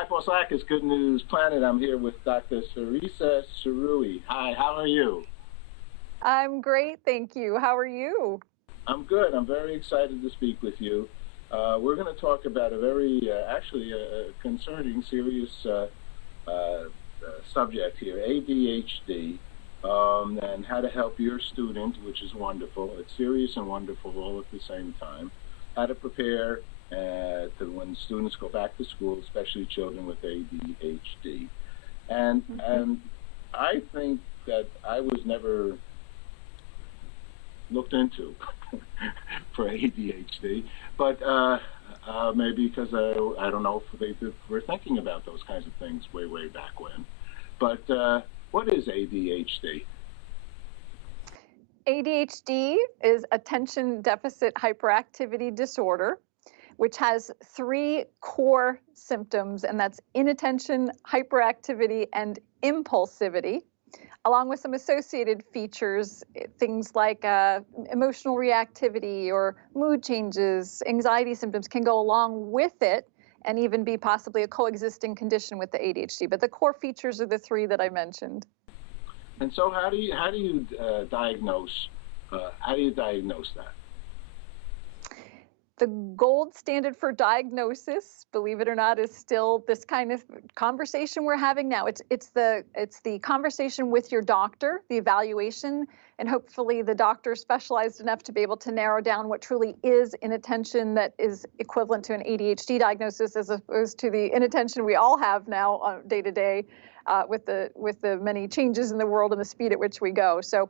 Hi, Posakis, Good News Planet. I'm here with Dr. Theresa Cerulli. Hi, how are you? I'm great, thank you. How are you? I'm good. I'm very excited to speak with you. We're going to talk about a very, concerning, serious subject here, ADHD, and how to help your student, which is wonderful. It's serious and wonderful all at the same time. How to prepare when students go back to school, especially children with ADHD. And I think that I was never looked into for ADHD, but maybe because I don't know if they were thinking about those kinds of things way back when. But what is ADHD? ADHD is Attention Deficit Hyperactivity Disorder, which has 3 core symptoms, and that's inattention, hyperactivity, and impulsivity, along with some associated features, things like emotional reactivity or mood changes, anxiety symptoms can go along with it and even be possibly a coexisting condition with the ADHD. But the core features are the 3 that I mentioned. And so how do you diagnose that? The gold standard for diagnosis, believe it or not, is still this kind of conversation we're having now. It's the conversation with your doctor, the evaluation, and hopefully the doctor is specialized enough to be able to narrow down what truly is inattention that is equivalent to an ADHD diagnosis, as opposed to the inattention we all have now day to day with the many changes in the world and the speed at which we go. So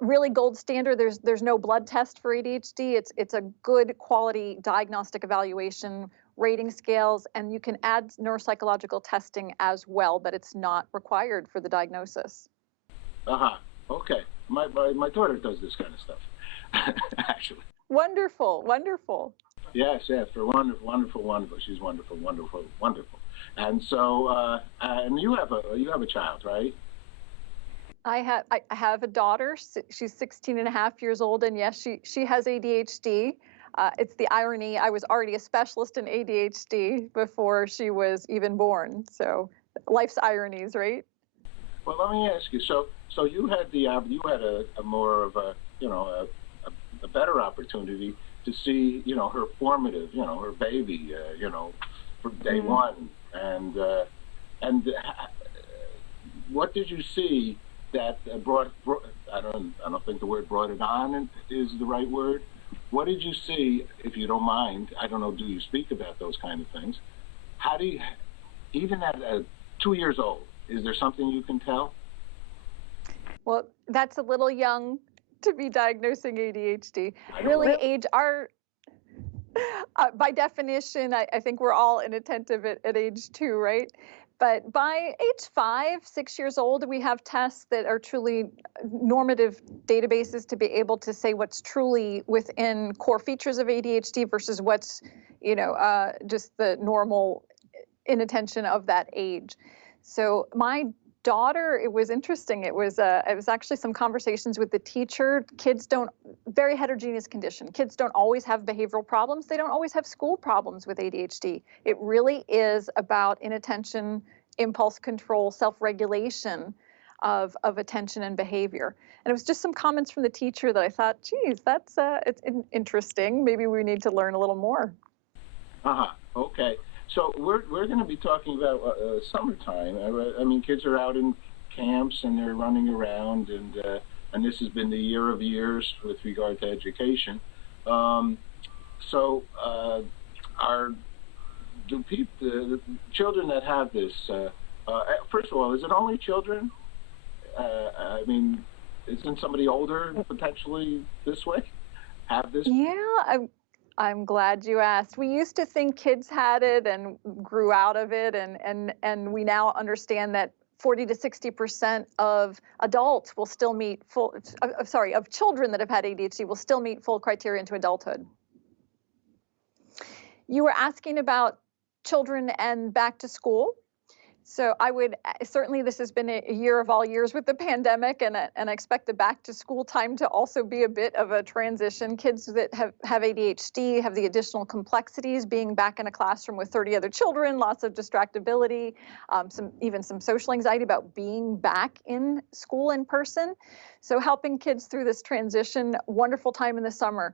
really gold standard, there's no blood test for ADHD. It's a good quality diagnostic evaluation, rating scales, and you can add neuropsychological testing as well, but it's not required for the diagnosis. Okay. My daughter does this kind of stuff, actually. Wonderful. Yes, for wonderful. She's wonderful. And so, and you have a child, right? I have a daughter. She's 16 and a half years old, and yes, she has ADHD. It's the irony, I was already a specialist in ADHD before she was even born. So life's ironies, right? Well, let me ask you. So you had a more of a a better opportunity to see her formative, her baby, from day one, and what did you see that brought I don't think the word brought it on is the right word. What did you see, if you don't mind? I don't know. Do you speak about those kind of things? How do you, even at 2 years old, is there something you can tell? Well, that's a little young to be diagnosing ADHD. Really, by definition, I think we're all inattentive at age 2, right? But by age 5, 6 years old, we have tests that are truly normative databases to be able to say what's truly within core features of ADHD versus what's, just the normal inattention of that age. So my daughter, it was interesting. It was actually some conversations with the teacher. Very heterogeneous condition. Kids don't always have behavioral problems. They don't always have school problems with ADHD. It really is about inattention, impulse control, self-regulation of attention and behavior. And it was just some comments from the teacher that I thought, geez, it's interesting. Maybe we need to learn a little more. Okay. So we're going to be talking about summertime. I mean, kids are out in camps and they're running around, and this has been the year of years with regard to education. The children that have this? First of all, is it only children? I mean, isn't somebody older potentially this way have this? Yeah. I'm glad you asked. We used to think kids had it and grew out of it, and we now understand that 40 to 60% of adults will still meet of children that have had ADHD will still meet full criteria into adulthood. You were asking about children and back to school. So I would certainly, this has been a year of all years with the pandemic, and I expect the back to school time to also be a bit of a transition. Kids that have ADHD have the additional complexities, being back in a classroom with 30 other children, lots of distractibility, even some social anxiety about being back in school in person. So helping kids through this transition, wonderful time in the summer.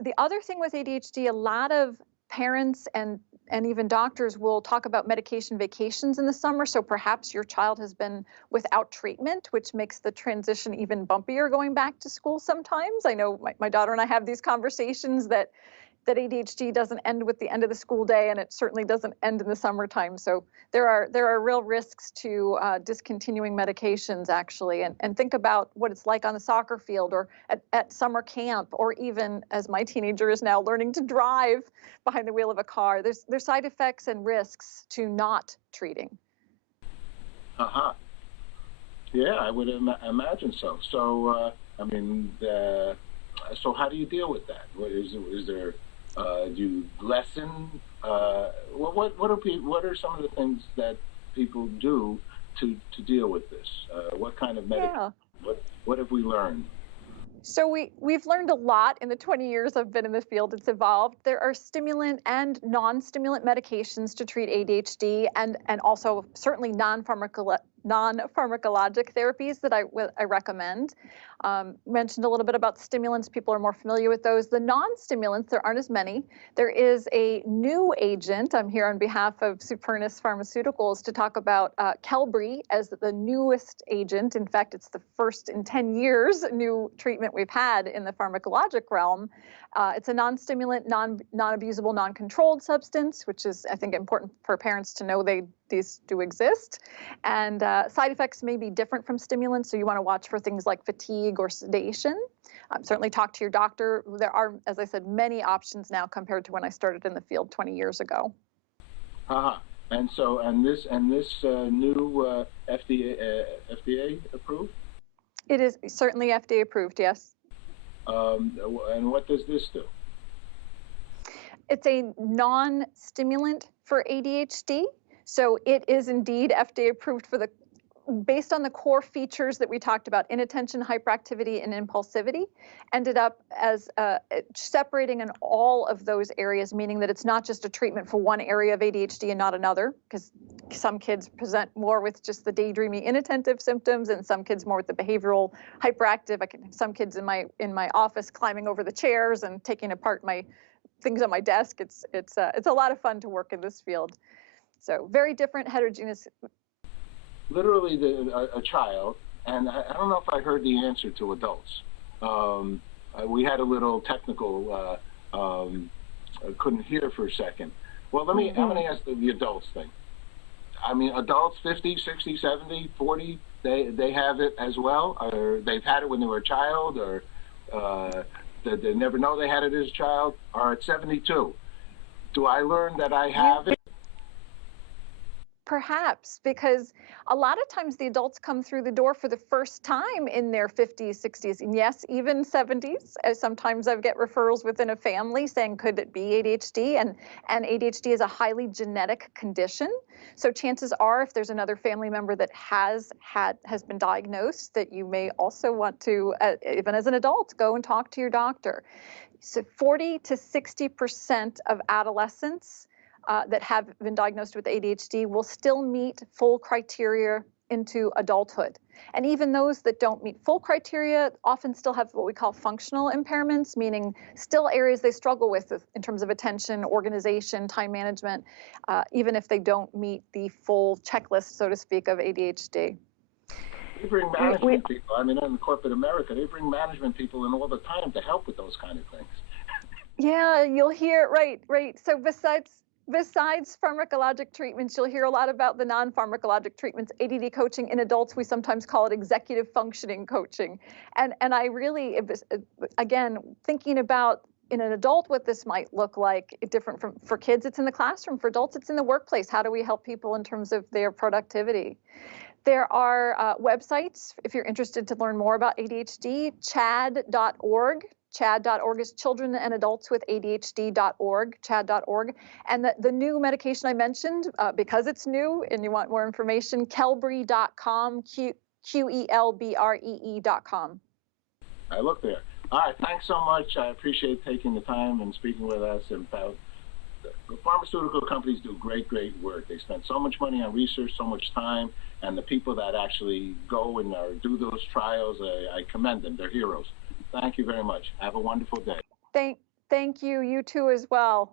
The other thing with ADHD, a lot of parents and even doctors will talk about medication vacations in the summer. So perhaps your child has been without treatment, which makes the transition even bumpier going back to school sometimes. I know my daughter and I have these conversations that ADHD doesn't end with the end of the school day, and it certainly doesn't end in the summertime. So there are real risks to discontinuing medications, actually, and think about what it's like on the soccer field or at summer camp, or even as my teenager is now learning to drive behind the wheel of a car. There's side effects and risks to not treating. Uh-huh. Yeah, I would imagine so. So, so how do you deal with that? Is there do you lessen? What are some of the things that people do to deal with this? What kind of medication? Yeah. What have we learned? So we've learned a lot in the 20 years I've been in the field. It's evolved. There are stimulant and non-stimulant medications to treat ADHD, and also certainly non-pharmacologic therapies that I recommend. Mentioned a little bit about stimulants. People are more familiar with those. The non-stimulants, there aren't as many. There is a new agent. I'm here on behalf of Supernus Pharmaceuticals to talk about qelbree as the newest agent. In fact, it's the first in 10 years new treatment we've had in the pharmacologic realm. It's a non-stimulant, non-abusable, non-controlled substance, which is, I think, important for parents to know these do exist. And side effects may be different from stimulants, so you want to watch for things like fatigue or sedation. Certainly talk to your doctor. There are, as I said, many options now compared to when I started in the field 20 years ago. Uh-huh. And this new FDA approved? It is certainly FDA approved, yes. And what does this do? It's a non-stimulant for ADHD. So it is indeed FDA approved based on the core features that we talked about: inattention, hyperactivity, and impulsivity. Ended up as separating in all of those areas, meaning that it's not just a treatment for one area of ADHD and not another, because some kids present more with just the daydreamy, inattentive symptoms, and some kids more with the behavioral hyperactive. Some kids in my office climbing over the chairs and taking apart my things on my desk. It's a lot of fun to work in this field. So very different, heterogeneous. Literally a child, and I don't know if I heard the answer to adults. We had a little technical, couldn't hear for a second. Well, I'm going to ask the adults thing. I mean, adults 50, 60, 70, 40, they have it as well, or they've had it when they were a child, or they never know they had it as a child, or at 72. Do I learn that I have it? Perhaps, because a lot of times the adults come through the door for the first time in their 50s, 60s, and yes, even 70s. Sometimes I get referrals within a family saying, could it be ADHD? And ADHD is a highly genetic condition. So chances are, if there's another family member that has been diagnosed, that you may also want to, even as an adult, go and talk to your doctor. So 40 to 60% of adolescents that have been diagnosed with ADHD will still meet full criteria into adulthood. And even those that don't meet full criteria often still have what we call functional impairments, meaning still areas they struggle with in terms of attention, organization, time management, even if they don't meet the full checklist, so to speak, of ADHD. They bring management people. I mean, in corporate America, they bring management people in all the time to help with those kind of things. Yeah, you'll hear, right. So besides pharmacologic treatments, you'll hear a lot about the non-pharmacologic treatments. ADD coaching in adults, we sometimes call it executive functioning coaching. And I really, again, thinking about in an adult what this might look like, different for kids, it's in the classroom. For adults, it's in the workplace. How do we help people in terms of their productivity? There are websites, if you're interested to learn more about ADHD, chad.org. CHAD.org is children and adults with ADHD.org, CHAD.org. And the new medication I mentioned, because it's new and you want more information, qelbree.com, QELBREE.com. I look there. All right, thanks so much. I appreciate taking the time and speaking with us about the pharmaceutical companies do great work. They spend so much money on research, so much time, and the people that actually go and do those trials, I commend them. They're heroes. Thank you very much. Have a wonderful day. Thank you. You too as well.